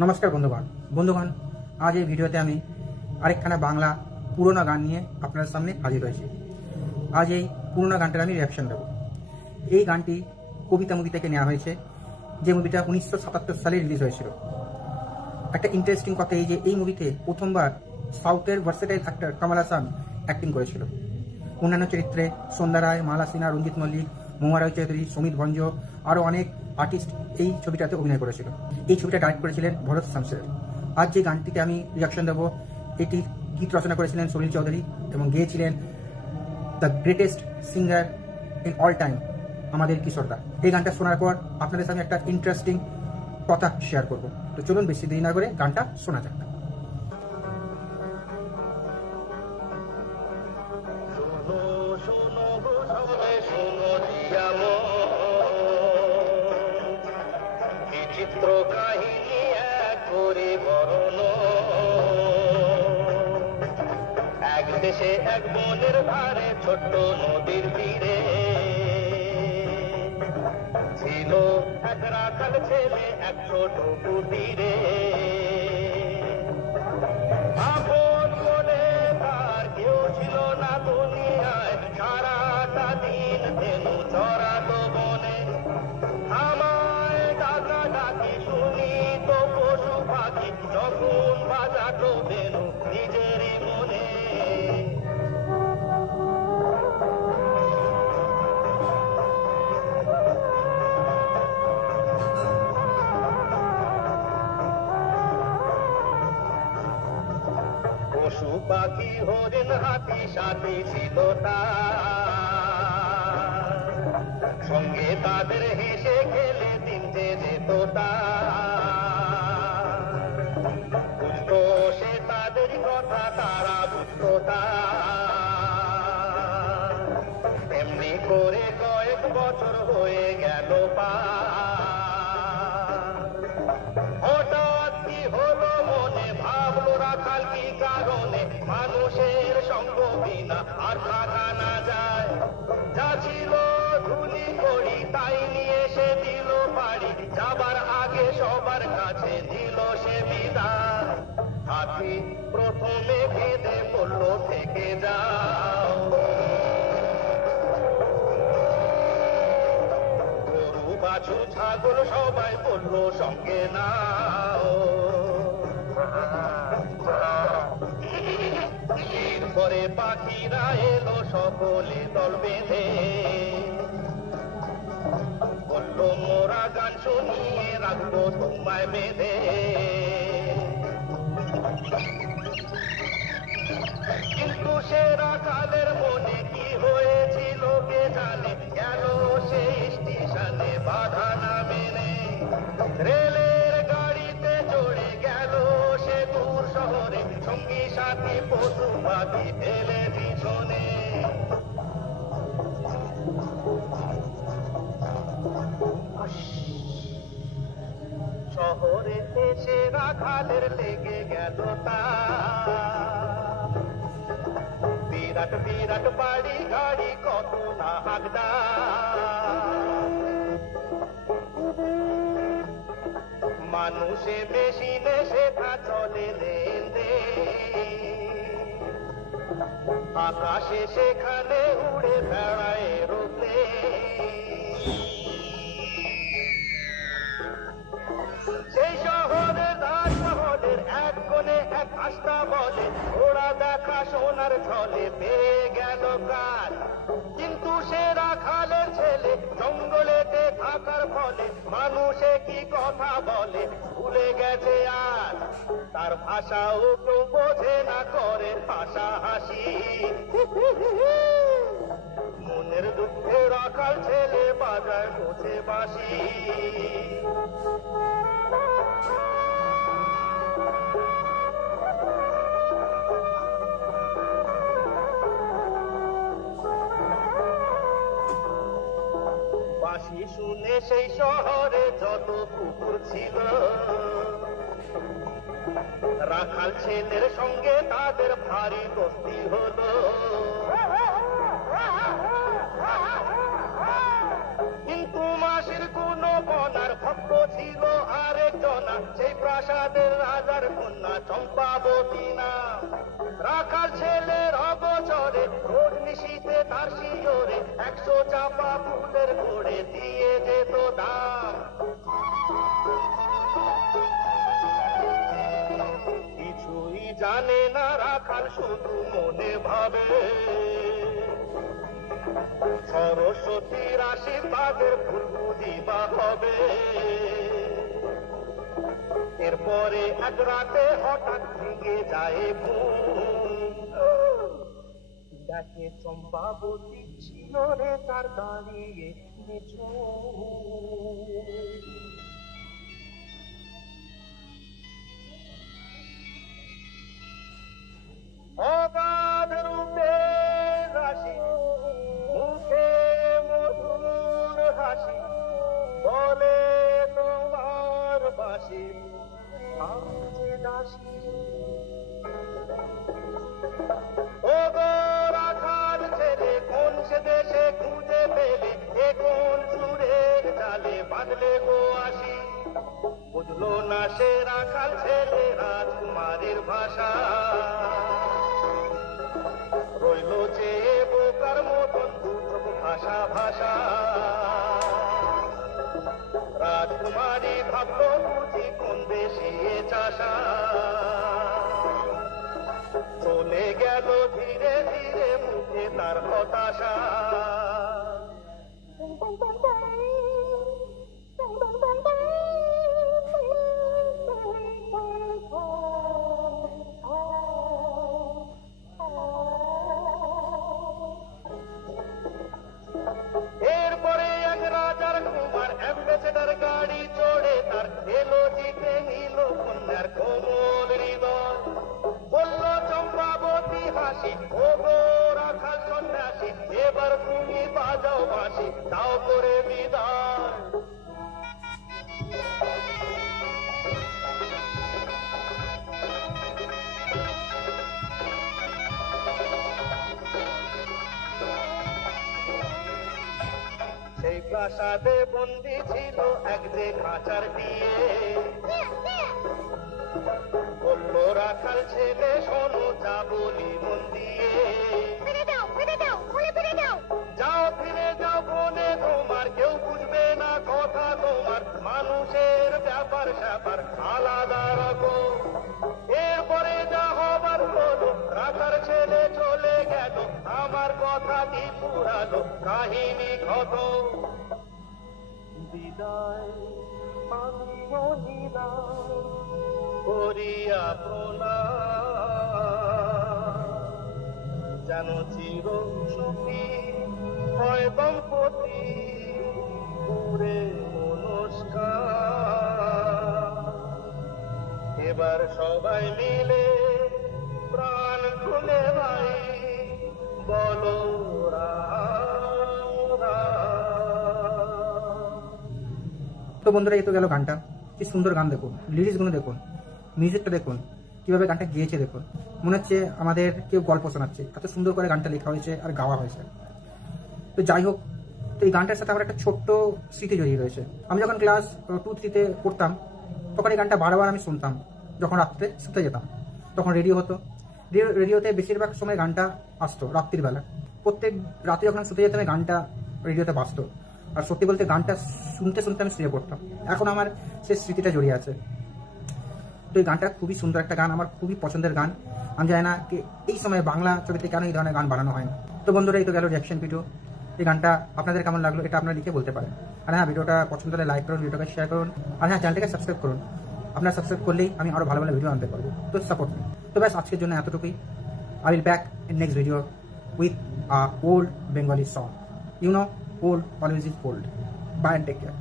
নমস্কার বন্ধুগণ, আজ এই ভিডিওতে আমি আরেকখানা বাংলা পুরোনো গান নিয়ে আপনাদের সামনে হাজির হয়েছি। আজ এই পুরোনো গানটার আমি রিঅ্যাকশন দেবো। এই গানটি কবিতা মুভি থেকে নেওয়া হয়েছে, যে মুভিটা 1977 সালে রিলিজ হয়েছিল। একটা ইন্টারেস্টিং কথা এই যে এই মুভিতে প্রথমবার সাউথের versatile actor Kamal Haasan acting করেছিল। অন্যান্য চরিত্রে সন্ধ্যা রায়, মালা সিনহা, রঞ্জিত মল্লিক, মহুয়া রায় চৌধুরী, সমিত ভঞ্জ আরও অনেক আর্টিস্ট এই ছবিটাতে অভিনয় করেছিল। এই ছবিটা ডাইরেক্ট করেছিলেন ভরত শামশের। আজ যে গানটিতে আমি রিঅ্যাকশন দেবো, এটির গীত রচনা করেছিলেন সলিল চৌধুরী এবং গেয়েছিলেন the greatest singer in all time আমাদের কিশোরদা। এই গানটা শোনার পর আপনাদের সামনে একটা ইন্টারেস্টিং কথা শেয়ার করবো। তো চলুন বেশি দেরি না করে গানটা শোনা যাক। চিত্র কাহিনী এক করে বরণ, এক দেশে এক বনের ধারে ছোট্ট নদীর তীরে ছিল এক রাখাল ছেলে এক ছোট কুটিরে। আপন বলে তার কেউ ছিল না দুনিয়ায়, সারাটা দিন ধেনু চড়াতো বনে। আমায় ডাকা ডাকি শুনি তো পশু পাখি যখন বাজাতো ধেনু নিজেরই মনে। পশু পাখি হরিণ হাতি সাথী ছিল তার, সঙ্গে তাদের হেসে খেলে দিন যে যেত তার। বুঝতো সে তাদের কথা, তারা বুঝতো তার। এমনি করে কয়েক বছর হয়ে গেল পার। হঠাৎ কি হলো মনে, ভাবলো রাখাল কি কারণে মানুষের সঙ্গ বিনা আর থাকা না যায়। যা ছিল ধুলি করি তাই নিয়ে সে দিল বাড়ি, যাবার আগে সবার কাছে দিল সে বিদায়। হাতি প্রথমে কেঁদে বলল থেকে যাও, গরু বাছু ছাগল সবাই বলল সঙ্গে নাও। এরপরে পাখিরা এলো সকলে দল বেঁধে, বলল মোরা গান শুনিয়ে রাখবো তোমায় বেঁধে। কিন্তু সে রাখালের মনে কি হয়েছিল কে জানে, গেল সে স্টেশনে বাধা না মেনে। রেলের গাড়িতে চড়ে গেল সে দূর শহরে, সঙ্গী সাথী পশু পাখি ফেলে পিছনে। শহরে এসে রাখালের লেগে গেল তার, বিরাট বিরাট বাড়ি গাড়ি কত না হাকদার। মানুষে বেশি শেখা চলে লেনদেন, আকাশে সেখানে উড়ে বেড়ায় এরোপ্লেন। সেই শহরের তাজমহলের এক কোণে এক আস্থা বলে, ওরা দেখা সোনার ছলে পেয়ে গেল কাজ। কিন্তু সে রাখালের ছেলে জঙ্গলেতে থাকার ফলে মানুষে কি কথা বলে ভুলে গেছে আজ। তার ভাষাও কেউ বোঝে না, করে ভাষা হাসি। মনের দুঃখে রাখাল ছেলে বাজায় বসে বাসি। বাঁশি শুনে সেই শহরে যত কুকুর ছিল, রাখাল ছেলের সঙ্গে তাদের ভারী দোস্তি হলো। কিন্তু মাসির কোনো বনার ভক্ত ছিল আরেকজনা, সেই প্রাসাদ প্রাসাদের রাজার কন্যা চম্পাবতী নাম। রাখাল ছেলের অগোচরে রোজ নিশীথে তার শিয়রে 100 চাপা ফুলের ঘোড়ে দিয়ে যেত দাম। কিছুই জানে না রাখাল, শুধু মনে ভাবে সরস্বতীর আশীর্বাদের ফুল বুঝিবা হবে। এরপরে এক রাতে হঠাৎ ভেঙে যায় ঘুম, দেখে চম্পাবতী শিয়রে তার দাঁড়িয়ে নিঝুম। অগাধ রূপে রাশি, মুখে মধুর হাসি, বলে তোমার বাসি আছে দাসী। ও গো রাখাল ছেলে, কোন সে দেশে খুঁজে পেলে, এ কোন সুরের জালে বাঁধলে গো আসি। বুঝলো না সে রাখাল ছেলে রাজকুমারীর ভাষা, রইল যে বোকার মতন দুচোখ ভাষা ভাষা। রাজকুমারী ভাবলো বুঝি কোন দেশে চাষা, চলে গেল ধীরে ধীরে মুখে তার হতাশা। এরপরে এক রাজার কুমার অ্যাম্বাসেডর গাড়ি চড়ে তার এলো জিতে নিল কন্যার কোমল হৃদয়। বলল চম্পাবতী হাসি, ও গো রাখাল সন্ন্যাসী, এবার তুমি বাজাও বাঁশি, দাও করে বিদায়। সেই প্রাসাদে বন্দী ছিল এক যে খাঁচার দিয়ে, বলল রাখাল ছেলে শোনো যা বলি মন দিয়ে। যাও ফিরে যাও বনে তোমার, কেউ বুঝবে না কথা তোমার, মানুষের ব্যাপার স্যাপার আলাদা রকম। এরপরে যা হবার হলো, রাখাল ছেলে চলে গেল, আমার কথা কি পুরালো, কাহিনী ক্ষত। বিদায় আমিও নিলাম করিয়া প্রণাম, যেন চির সুখী হয় দম্পতি পুরে অনুষ্ঠান। এবার সবাই মিলে প্রাণ খুলে ভাই বলো রাম রাম। তো বন্ধুরা, এই তো গেল গানটা। কি সুন্দর গান দেখুন, লিরিক্সগুলো দেখুন, মিউজিকটা দেখুন, কিভাবে গানটা গেয়েছে দেখুন। মনে হচ্ছে আমাদের কেউ গল্প শোনাচ্ছে, এত সুন্দর করে গানটা লেখা হয়েছে আর গাওয়া হয়েছে। তো যাই হোক, তো এই গানটার সাথে আমার একটা ছোট্ট স্মৃতি জড়িয়ে রয়েছে। আমি যখন ক্লাস 2-3-তে পড়তাম, তখন এই গানটা বারবার আমি শুনতাম। যখন রাত্রে শুতে যেতাম, তখন রেডিও হতো, রেডিওতে বেশিরভাগ সময় গানটা আসতো রাত্রির বেলা। প্রত্যেক রাতে যখন শুতে যেতাম, গানটা রেডিওতে বাজতো। আর সত্যি বলতে গানটা শুনতে শুনতে আমি শুয়ে পড়তাম। এখন আমার সেই স্মৃতিটা জড়িয়ে আছে। তো এই গানটা খুবই সুন্দর একটা গান, আমার খুবই পছন্দের গান। আমি জানি না কি এই সময় বাংলা ছবিতে কেন এই ধরনের গান বানানো হয় না। তো বন্ধুরা, এই তো গেল রিঅ্যাকশন ভিডিও। এই গানটা আপনাদের কেমন লাগলো এটা আপনারা লিখে বলতে পারেন। আর হ্যাঁ, ভিডিওটা পছন্দ হলে লাইক করুন, ভিডিওটাকে শেয়ার করুন, আর হ্যাঁ, চ্যানেলটাকে সাবস্ক্রাইব করুন। আপনারা সাবস্ক্রাইব করলেই আমি আরও ভালো ভালো ভিডিও আনতে পারবো। তো সাপোর্ট মি। তো ব্যাস, আজকের জন্য এতটুকুই। I will back in next video with a old Bengali song. You know, old always is old. Bye and take care.